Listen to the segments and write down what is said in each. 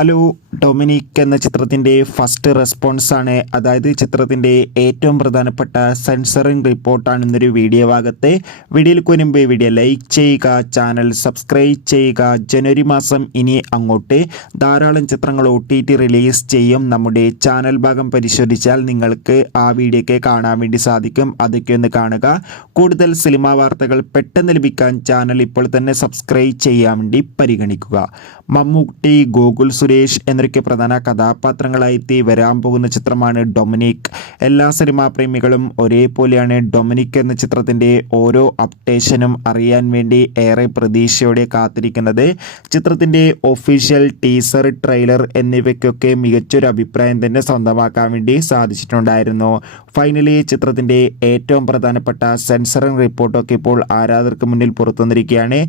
Hello, Dominic എന്ന ചിത്രത്തിൻ്റെ first റെസ്പോൺസാണ്, അതായത് ചിത്രത്തിൻ്റെ ഏറ്റവും പ്രധാനപ്പെട്ട സെൻസറിങ് റിപ്പോർട്ടാണ് ഇന്നൊരു വീഡിയോ ഭാഗത്ത്. വീഡിയോയിൽ മുൻപ് വീഡിയോ ലൈക്ക് ചെയ്യുക, ചാനൽ സബ്സ്ക്രൈബ് ചെയ്യുക. ജനുവരി മാസം ഇനി അങ്ങോട്ട് ധാരാളം ചിത്രങ്ങൾ OTT റിലീസ് ചെയ്യും. നമ്മുടെ ചാനൽ ഭാഗം പരിശോധിച്ചാൽ നിങ്ങൾക്ക് ആ വീഡിയോയ്ക്ക് കാണാൻ വേണ്ടി സാധിക്കും. അതൊക്കെ ഒന്ന് കാണുക. കൂടുതൽ സിനിമാ വാർത്തകൾ പെട്ടെന്ന് ലഭിക്കാൻ ചാനൽ ഇപ്പോൾ തന്നെ സബ്സ്ക്രൈബ് ചെയ്യാൻ വേണ്ടി പരിഗണിക്കുക. മമ്മൂട്ടി, ഗോകുൽ സുരേഷ് എന്നൊക്കെ പ്രധാന കഥാപാത്രങ്ങളായി വരാൻ പോകുന്ന ചിത്രമാണ് ഡൊമിനിക്. എല്ലാ സിനിമാ പ്രേമികളും ഒരേപോലെയാണ് ഡൊമിനിക് എന്ന ചിത്രത്തിൻ്റെ ഓരോ അപ്ഡേഷനും അറിയാൻ വേണ്ടി ഏറെ പ്രതീക്ഷയോടെ കാത്തിരിക്കുന്നത്. ചിത്രത്തിൻ്റെ ഒഫീഷ്യൽ ടീസർ, ട്രെയിലർ എന്നിവയ്ക്കൊക്കെ മികച്ചൊരു അഭിപ്രായം തന്നെ സ്വന്തമാക്കാൻ വേണ്ടി സാധിച്ചിട്ടുണ്ടായിരുന്നു. ഫൈനലി ചിത്രത്തിൻ്റെ ഏറ്റവും പ്രധാനപ്പെട്ട സെൻസറിങ് റിപ്പോർട്ടൊക്കെ ഇപ്പോൾ ആരാധകർക്ക് മുന്നിൽ പുറത്തു വന്നിരിക്കുകയാണ്.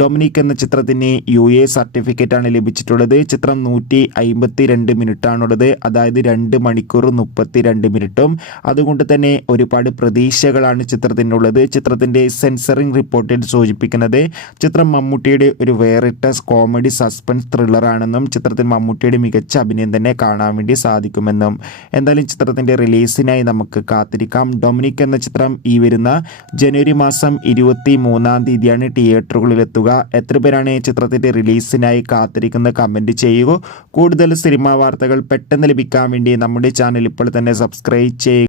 ഡൊമിനിക് എന്ന ചിത്രത്തിന് UA സർട്ടിഫിക്കറ്റാണ് ലഭിച്ചിട്ടുള്ളത്. ചിത്രം 152 മിനിറ്റാണുള്ളത്, അതായത് 2 മണിക്കൂർ 32 മിനിറ്റും. അതുകൊണ്ട് തന്നെ ഒരുപാട് പ്രതീക്ഷകളാണ് ചിത്രത്തിനുള്ളത്. ചിത്രത്തിൻ്റെ സെൻസറിങ് റിപ്പോർട്ടിൽ സൂചിപ്പിക്കുന്നത് ചിത്രം മമ്മൂട്ടിയുടെ ഒരു വേറിട്ട കോമഡി സസ്പെൻസ് ത്രില്ലറാണെന്നും ചിത്രത്തിൽ മമ്മൂട്ടിയുടെ മികച്ച അഭിനയം തന്നെ കാണാൻ വേണ്ടി സാധിക്കുമെന്നും. എന്തായാലും ചിത്രത്തിൻ്റെ റിലീസിനായി നമുക്ക് കാത്തിരിക്കാം. ഡൊമിനിക് എന്ന ചിത്രം ഈ വരുന്ന ജനുവരി മാസം 23-ാം തീയതിയാണ് തിയേറ്ററുകളിലെത്തുക. എത്ര പേരാണ് ചിത്രത്തിൻ്റെ റിലീസിനായി കാത്തിരിക്കുന്ന കമൻറ്റ് ചെയ്യുക. കൂടുതൽ സിനിമാ വാർത്തകൾ പെട്ടെന്ന് ലഭിക്കാൻ വേണ്ടി നമ്മുടെ ചാനൽ ഇപ്പോൾ തന്നെ സബ്സ്ക്രൈബ് ചെയ്യുക.